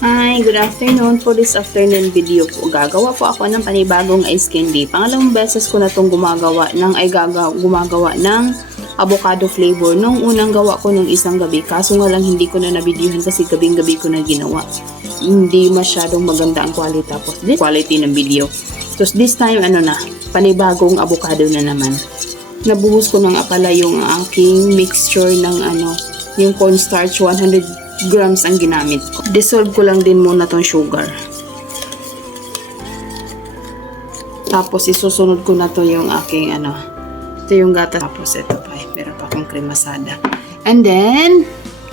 Hi, good afternoon. For this afternoon video po, gagawa po ako ng panibagong ice candy. Pangalawang beses ko na itong gumagawa ng avocado flavor. Nung unang gawa ko nung isang gabi, kaso nga lang hindi ko na nabidyohan kasi gabing-gabi ko na ginawa. Hindi masyadong maganda ang quality ng video. So this time, panibagong avocado na naman. Nabuhos ko ng pala yung aking mixture ng yung cornstarch, 100 grams ang ginamit ko. Dissolve ko lang din muna tong sugar. Tapos isusunod ko na to yung aking ito yung gatas. Tapos ito pa, meron pa akong kremasada. And then,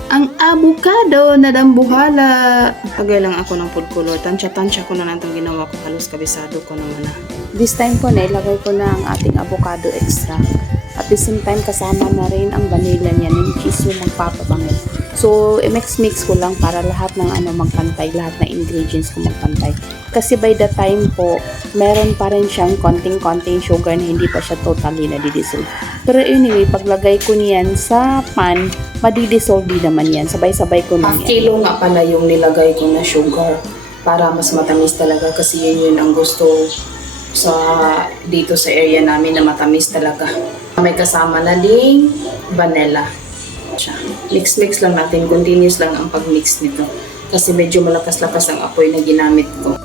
ang avocado na dambuhala. Tagay lang ako ng food color. Tansya-tansya ko na lang itong ginawa ko. Halos kabisado ko naman na. This time ko na, ilagay ko na ang ating avocado extract. At the same time, kasama na rin ang vanilla niya. Yung cheese yung magpapabangit. So, i-mix ko lang para lahat ng magpantay. Lahat ng ingredients ko magpantay. Kasi by the time po, meron pa rin siyang konting-konting sugar na hindi pa siya totally nadidissolve. Pero anyway, paglagay ko niyan sa pan, madidissolve din naman yan. Sabay-sabay ko na yan. Kilo nga pala yung nilagay ko na sugar para mas matamis talaga kasi yun ang gusto dito sa area namin na matamis talaga. May kasama na ding vanilla. Mix lang natin, continuous lang ang pag-mix nito kasi medyo malakas-lakas ang apoy na ginamit ko.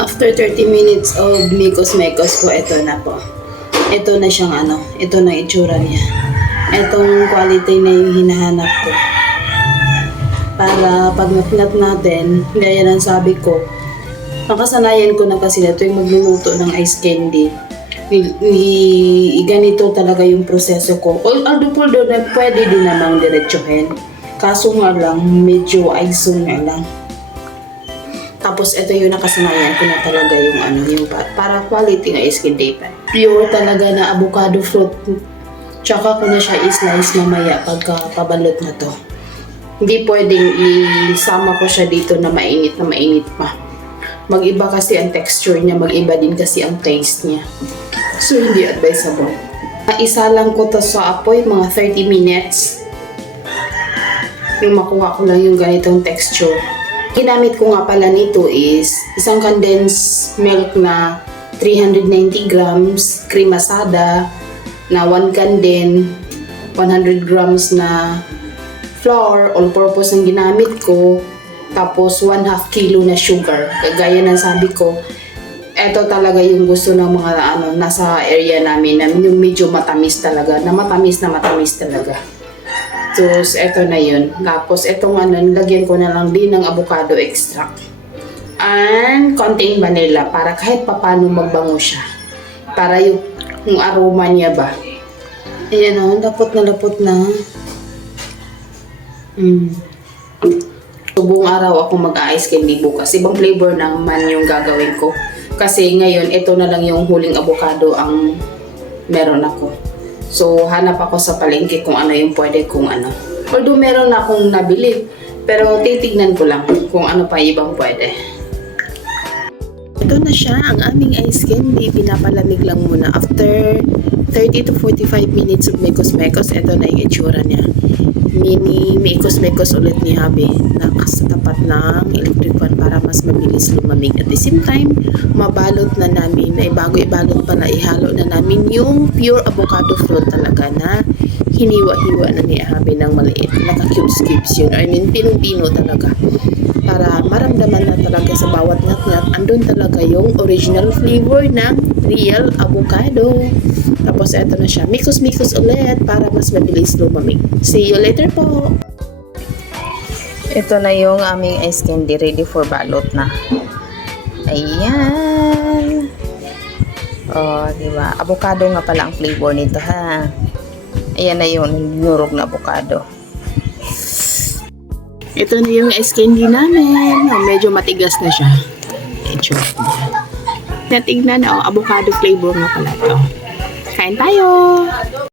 After 30 minutes of mekos po, ito na po. Ito na siyang ito na itsura niya. Itong quality na yung hinahanap ko. Para pag napnat natin, gaya ng sabi ko, nakasanayan ko na kasi na ito yung magluluto ng ice candy. Ganito talaga yung proseso ko. Although na pwede din namang diretsuhin. Kaso nga lang, medyo ISO nga lang. Tapos ito yung nakasanayan ko na talaga yung para quality na ice candy pa. Pure talaga na avocado fruit. Tsaka ko na siya i-slice mamaya pagka pabalot na to. Hindi pwedeng isama ko siya dito na mainit pa. Mag-iba kasi ang texture niya, mag-iba din kasi ang taste niya. So, hindi advisable. Isa lang ko to sa apoy, mga 30 minutes. Yung makuha ko lang yung ganitong texture. Ginamit ko nga pala nito is isang condensed milk na 390 grams, kremasada na 1 can din, 100 grams na flour, all-purpose ang ginamit ko. Tapos 1/2 kilo na sugar. Kagaya ng sabi ko, ito talaga yung gusto ng mga nasa area namin na yung medyo matamis talaga, na matamis talaga. So, ito na yun. Tapos itong lagyan ko na lang din ng avocado extract. And konting vanilla para kahit papano magbango siya. Para yung aroma niya ba. Ayan lapot na. So, buong araw ako mag-ice candy bukas. Ibang flavor naman yung gagawin ko. Kasi ngayon, ito na lang yung huling avocado ang meron ako. So, hanap ako sa palengke kung ano yung pwede Although meron na akong nabili, pero titignan ko lang kung ano pa ibang pwede. Ito na siya, ang aming ice candy. Pinapalamig lang muna. After 30 to 45 minutes of mekos-mekos, ito na yung itsura niya. Mekos-mekos ulit ni Habi na sa tapat ng electric fan para mas mabilis lumamig. At the same time, mabalot na namin, bago ibalot pa na ihalo na namin yung pure avocado fruit talaga na hiniwa-hiwa na ni Habi ng maliit. Naka-cubes yun. I mean, pinong-pino talaga. Para maramdaman na talaga sa bawat ngat-ngat, andun talaga yung original flavor ng real avocado. Tapos eto na siya, mikos-mikos ulit para mas mabilis lumamig. See you later po! Ito na yung aming ice candy, ready for balot na. Ayan! Oh, diba? Avocado nga pala ang flavor nito, ha? Ayan na yung nurog na avocado. Ito na yung ice candy namin. Medyo matigas na siya. Medyo. Natignan na, avocado flavor nga pala ito. Kain tayo!